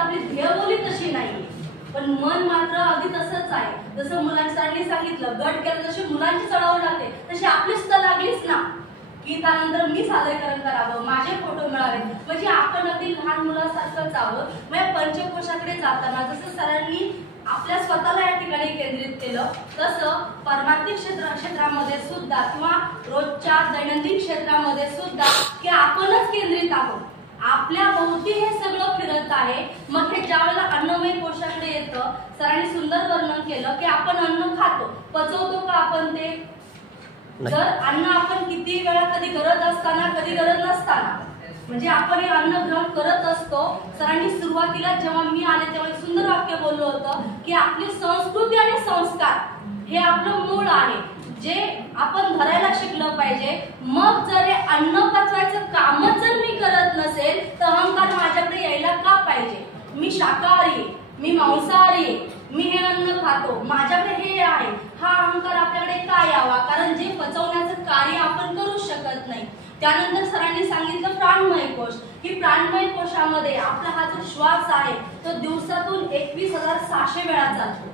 आपली ध्येयबोली तशी नाही, पण मन मात्र अगदी तसंच आहे. जसं मुलांनी सांगितलं, गट केलं जशी मुलांची चढावं लागते तशी आपली सुद्धा लागलीच ना, की त्यानंतर मी सादरीकरण करावं, माझे फोटो मिळावे, म्हणजे आपण अगदी लहान मुलासारखंच आहोत. म्हणजे पंचकोशाकडे जाताना जसं सरांनी आपल्या स्वतःला या ठिकाणी केंद्रित केलं, तसं परमार्थिक क्षेत्रामध्ये सुद्धा किंवा रोजच्या दैनंदिन क्षेत्रामध्ये सुद्धा की आपणच केंद्रित आहोत. आपल्या भोवती हे सगळं फिरत आहे. मग हे ज्यावेळेला अन्नमय कोशाकडे येतं, सरांनी सुंदर वर्णन केलं की आपण अन्न खातो, पचवतो का आपण ते? जर अन्न आपण किती वेळा, कधी गरज असताना कधी गरज नसताना, म्हणजे आपण हे अन्न ग्रहण करत असतो. सरांनी सुरुवातीला जेव्हा मी आले तेव्हा एक सुंदर वाक्य बोललं होतं की आपली संस्कृती आणि संस्कार हे आपलं मूळ आहे, जे आपण धरायला शिकलं पाहिजे. मग जर हे अन्न पचवायचं कामच जर मी करत नसेल तर अहंकार माझ्याकडे यायला का पाहिजे? मी शाकाहारी, मी मांसाहारी, मी हे अन्न खातो, माझ्याकडे हे आहे, हा अहंकार आपल्याकडे का यावा? कारण जे पचवण्याचं कार्य आपण करू शकत नाही. त्यानंतर सरांनी सांगितलं प्राणमय कोश, की प्राणमय कोशामध्ये आपला हा जो श्वास आहे तो दिवसातून 21,600 वेळा चालतो.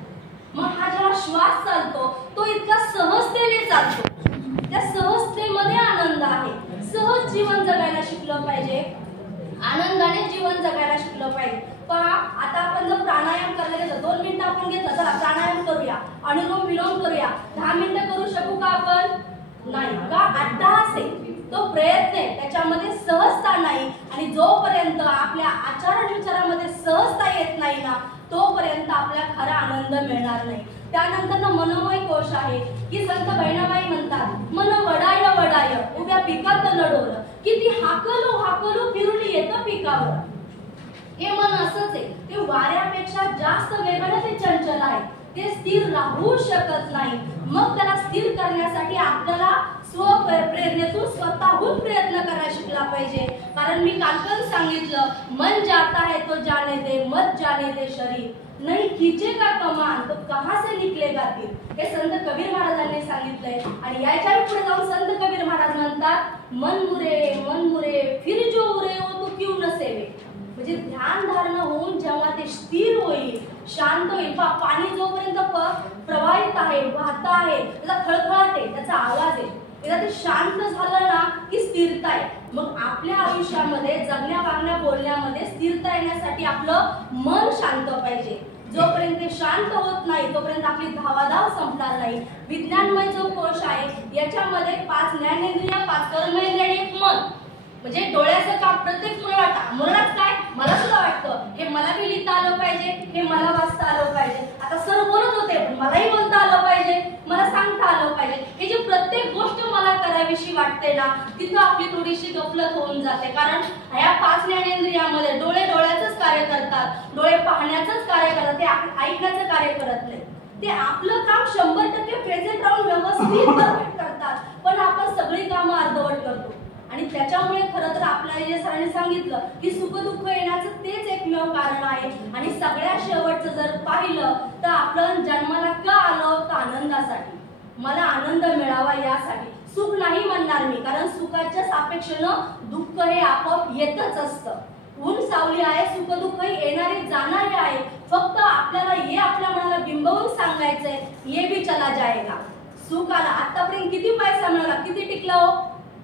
मग हा जेव्हा श्वास चालतो तो इतका सहजतेने चालतो, त्या सहजतेमध्ये आनंद आहे. सहज जीवन जगायला शिकलं पाहिजे, आनंदाने जीवन जगायला शिकलं पाहिजे. पहा, आता आपण जर प्राणायाम करायला गेलो, 2 मिनिटं आपण घेतलं, चला प्राणायाम करूया, अनुलोम विलोम करूया, 10 मिनिटं करू शकू का आपण? नाही का? अट्टहास आहे, तो प्रयत्न आहे, त्याच्यामध्ये सहजता नाही. आणि जोपर्यंत आपल्या आचार आणि विचारामध्ये सहजता येत नाही ना, तोपर्यंत आपल्याला खरा आनंद मिळणार नाही. त्यानंतर ना मनोमय कोश आहे, की संत बहिणाबाई म्हणतात, मन वडाय वडाय उभ्या पिकात लढोर, किती हाकलू हाकलू फिरून येतं पिकावर. हे मन असंच आहे, ते वाऱ्यापेक्षा जास्त वेगाने ते चंचल आहे, ते स्थिर राहू शकत नाही. मग त्याला स्थिर करण्यासाठी आपल्याला स्वप्रेरणेतून स्वतःहून प्रयत्न करायला शिकला पाहिजे. कारण मी काल पण सांगितलं, मन जाता है तो जाने दे, मत जाने दे शरीर, नहीं खींचेगा कमान तो कहां से निकलेगा तीर. हे संत कबीर महाराजांनी सांगितलंय. आणि याच्या पुढे जाऊन संत कबीर महाराज म्हणतात, मन मुरे फिर जो उरे वो तू क्यों न सेवे. म्हणजे ध्यान धारणा होऊन जेव्हा ते स्थिर होईल, शांत होईल, पाणी जोपर्यंत प्रवाहित आहे, वाहत आहे, त्याचा खळखळाट आहे, त्याचा आवाज आहे, एकदा ते शांत झालं ना की स्थिरता आहे. मग आपल्या आयुष्यामध्ये जगण्या वागण्या बोलण्यामध्ये स्थिरता येण्यासाठी आपलं मन शांत पाहिजे. जोपर्यंत ते शांत होत नाही तोपर्यंत आपली धावाधाव संपणार नाही. विज्ञानमय जो कोश आहे याच्यामध्ये 5 ज्ञानेंद्रिय, 5 कर्मेंद्रिय आणि 1 मन. म्हणजे डोळ्याचं काम प्रत्येक मुलालाच काय, मला सुद्धा वाटतं हे मला बी लिहिता आलं पाहिजे, हे मला वाचता आलं पाहिजे. आता सर बोलत होते पण मलाही बोलता आलं पाहिजे, मला सांगता आलं पाहिजे. हे जे प्रत्येक गोष्ट मला करावीशी वाटते ना, तिथं आपली थोडीशी गफलत होऊन जाते. कारण ह्या 5 ज्ञानेंद्रियामध्ये डोळे डोळ्याचंच कार्य करतात, डोळे पाहण्याचंच कार्य करतात, ते ऐकण्याचं कार्य करत नाही. ते आपलं काम 100% प्रेझेंट राहून व्यवस्थित परफेक्ट करतात, पण आपण सगळी कामं अर्धवट करतो. आणि त्याच्यामुळे खरं तर आपल्याला जे सरांनी सांगितलं की सुख दुःख येण्याचं तेच एकमेव कारण आहे. आणि सगळ्यात शेवटचं जर पाहिलं तर आपण जन्माला का आलो, तर आनंदासाठी, मला आनंद मिळावा यासाठी. सुख नाही म्हणणार मी, कारण सुखाच्या सापेक्षेनं दुःख हे आपोआप येतच असतं. ऊन सावली आहे, सुख दुःख येणारे जाणारे आहे. फक्त आपल्याला हे आपल्या मनाला बिंबवून सांगायचंय, ये भी चला जाएगा. सुख आला, आतापर्यंत किती पैसा मिळाला, किती टिकला हो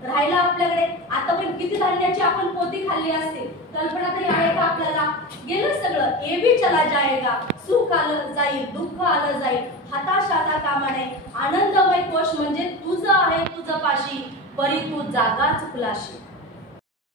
राहिला आपल्याकडे, आतापर्यंत किती धान्याची आपण पोती खाल्ली असते, कल्पना तरी आहे का आपल्याला? गेलं सगळं. ये भी चला जाएगा. सुख आलं जाईल, दुःख आलं जाईल, हताश आता कामा नये. आनंदमय कोश म्हणजे तुझं आहे तुझं पाशी, परी तू जागा चुकलाशी.